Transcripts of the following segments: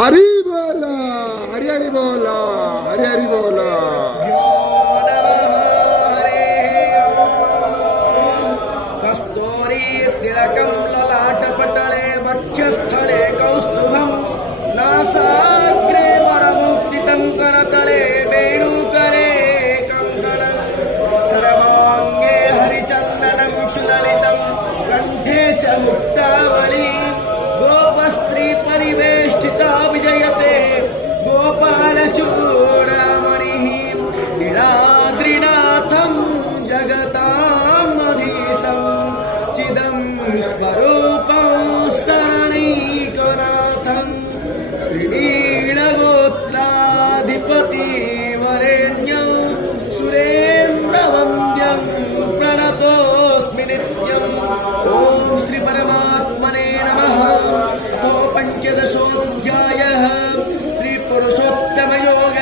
हरि बोला, हरि हरि बोला, हरि हरि बोला। कस्तूरी तिलकं ललाटपटले वक्षस्थले कौस्तुभं नासाग्रे वरमुक्तितं करतले वेणुकरे कङ्कणं सर्वाङ्गे हरिचन्दनं सुललितं कण्ठे च मुक्तावली गोपस्त्री परिवेष्टिता विजयते गोपालचूडामणिः नीलाद्रिनाथं जगतामधीशं चिदं स्वरूपं शरणैकनाथं श्रीनीलगोत्राधिपतिवरेण्यं सुरेन्द्रवन्द्यं प्रणतोऽस्मि नित्यम्। ॐ श्री परमात्मने नमः। अथो पञ्चदशोऽध्यायः श्री पुरुषोत्तमयोग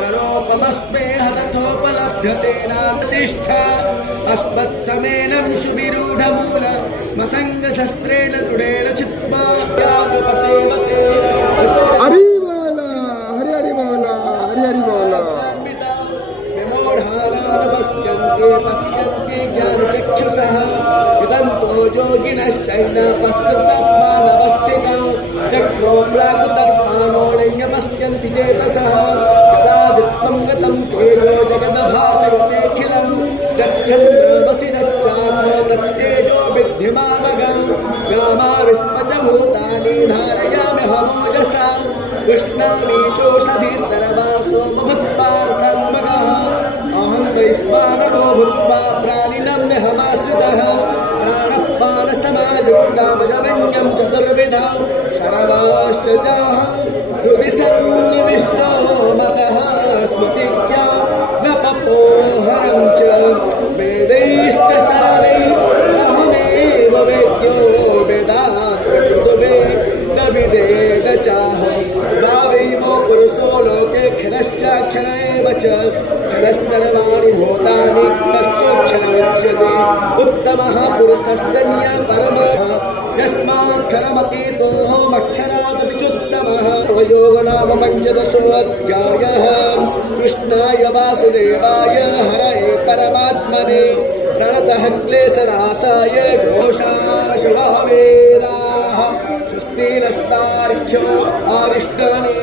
नरोपमस्मेह तथोपलभ्यते नातिष्ठा अस्मत्तमेनं सुविरूढमूल मसङ्गशस्त्रेण दृढेन चित्वा यामुपसेवते। हरि बोला, हरि हरि बोला, हरि हरि बोला। पश्यन्ते पश्यन्ते ज्ञानचक्षुषः यदन्तो योगिनश्चैन पश्यन्तात्मानवस्थितौ चक्रोम्राकुतर्माणो नैयमस्यन्ति चेतसः यदा वित्तं गतं तेजो जगदभासयतेऽखिलं यच्छन्द्रमसि दच्चान्नो तत्तेजो विद्धिमामगं गामाविस्मच भूतानि धारयाम्यहमोजसा उष्णामि चोषधिः सर्वा सोमभूत्पार्थात्मकः अहं वैश्वानरो भूत्वा प्राणिनं देहमाश्रितः प्राणपानसमायुक्तामजमन्यं चतुर्विधं शरवाष्टजाहं हृदि सन्निविष्टो मतः स्मृतिज्ञा न पपोहरं च वेदैश्च सर्वैः अहमेव वेद्यो वेदान्तकृतवे न विदेद चाहं भावैमो पुरुषो लोके क्षरश्चाक्षर एव च क्षरस्सर्वाणि भूतानि तस्थोऽक्षरमुच्यते उत्तमः पुरुषस्तन्य परमः यस्माक्षरमतीतोऽहमक्षरादपि चोत्तमः। योगो नाम पञ्चदशोऽध्यायः। कृष्णाय वासुदेवाय हरये परमात्मने प्रणतः क्लेशनाशाय घोषाशुभावेदाः स्वस्ति नस्तार्क्ष्यो आरिष्टने।